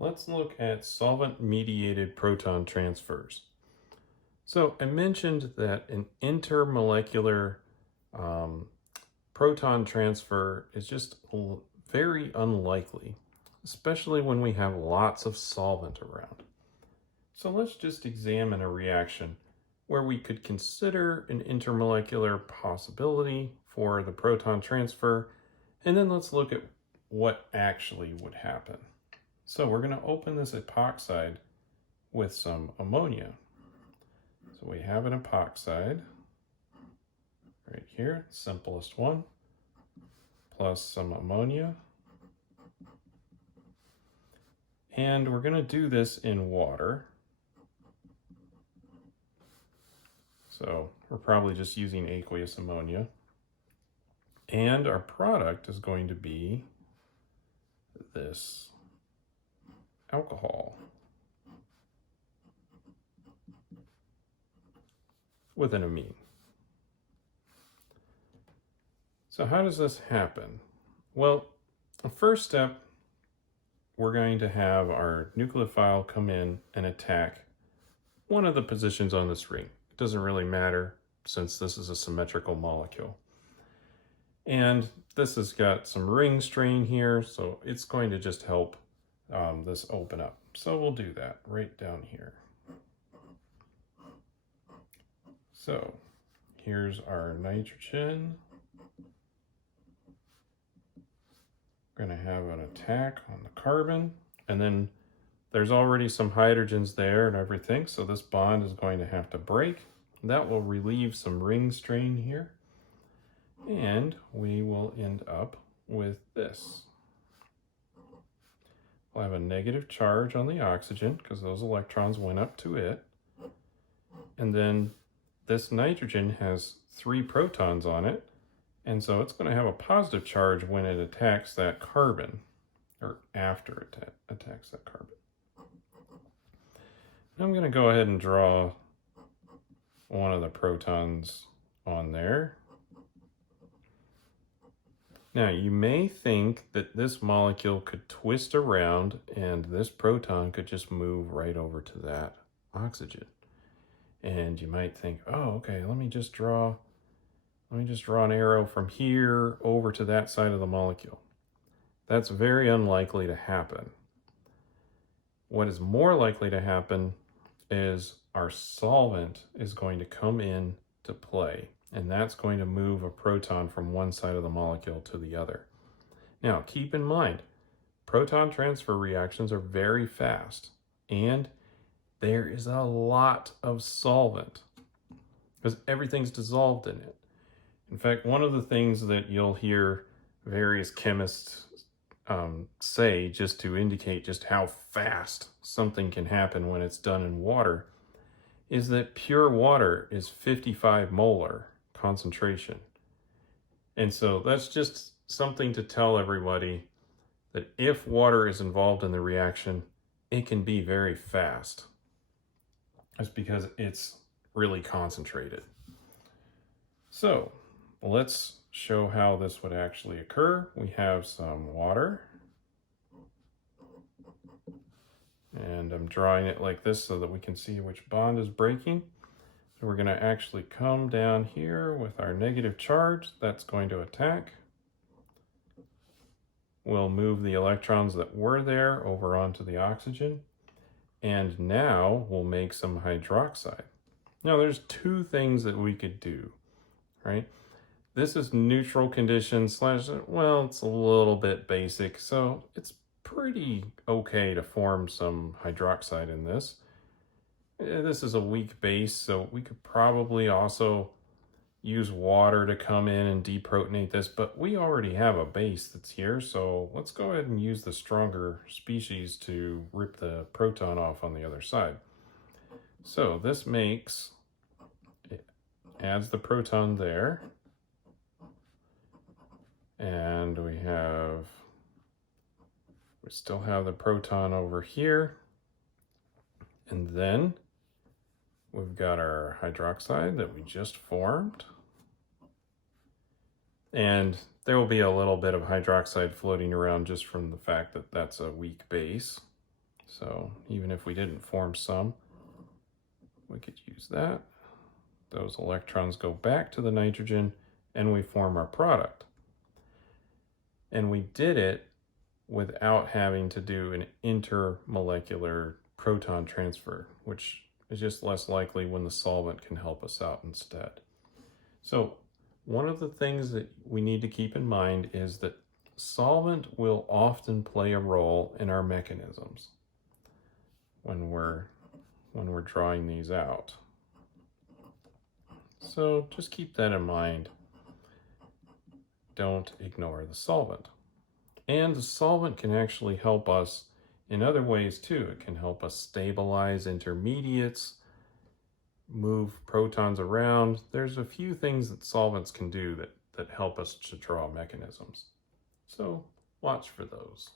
Let's look at solvent-mediated proton transfers. So I mentioned that an intermolecular um, proton transfer is just very unlikely, especially when we have lots of solvent around. So let's just examine a reaction where we could consider an intermolecular possibility for the proton transfer, and then let's look at what actually would happen. So we're going to open this epoxide with some ammonia. So we have an epoxide right here, simplest one, plus some ammonia. And we're going to do this in water. So we're probably just using aqueous ammonia. And our product is going to be this alcohol with an amine. So how does this happen? Well, the first step, we're going to have our nucleophile come in and attack one of the positions on this ring. It doesn't really matter since this is a symmetrical molecule. And this has got some ring strain here, so it's going to just help this open up. So we'll do that right down here. So here's our nitrogen. We're going to have an attack on the carbon, and then there's already some hydrogens there and everything, so this bond is going to have to break. That will relieve some ring strain here, and we will end up with this. We'll have a negative charge on the oxygen because those electrons went up to it. And then this nitrogen has 3 protons on it, and so it's going to have a positive charge when it attacks that carbon, or after it attacks that carbon. I'm going to go ahead and draw one of the protons on there. Now, you may think that this molecule could twist around and this proton could just move right over to that oxygen. And you might think, oh, okay, let me just draw an arrow from here over to that side of the molecule. That's very unlikely to happen. What is more likely to happen is our solvent is going to come in to play, and that's going to move a proton from one side of the molecule to the other. Now, keep in mind, proton transfer reactions are very fast, and there is a lot of solvent because everything's dissolved in it. In fact, one of the things that you'll hear various chemists say, just to indicate just how fast something can happen when it's done in water, is that pure water is 55 molar concentration. And so that's just something to tell everybody that if water is involved in the reaction, it can be very fast. That's because it's really concentrated. So let's show how this would actually occur. We have some water, and I'm drawing it like this so that we can see which bond is breaking. So we're going to actually come down here with our negative charge. That's going to attack. We'll move the electrons that were there over onto the oxygen. And now we'll make some hydroxide. Now there's 2 things that we could do, right? This is neutral conditions / well, it's a little bit basic, so it's pretty okay to form some hydroxide in this. This is a weak base, so we could probably also use water to come in and deprotonate this, but we already have a base that's here, so let's go ahead and use the stronger species to rip the proton off on the other side. So this adds the proton there, and we still have the proton over here, and then we've got our hydroxide that we just formed. And there will be a little bit of hydroxide floating around just from the fact that that's a weak base. So even if we didn't form some, we could use that. Those electrons go back to the nitrogen and we form our product. And we did it without having to do an intermolecular proton transfer, which is just less likely when the solvent can help us out instead. So one of the things that we need to keep in mind is that solvent will often play a role in our mechanisms when we're drawing these out. So just keep that in mind. Don't ignore the solvent. And the solvent can actually help us in other ways too. It can help us stabilize intermediates, move protons around. There's a few things that solvents can do that help us to draw mechanisms. So watch for those.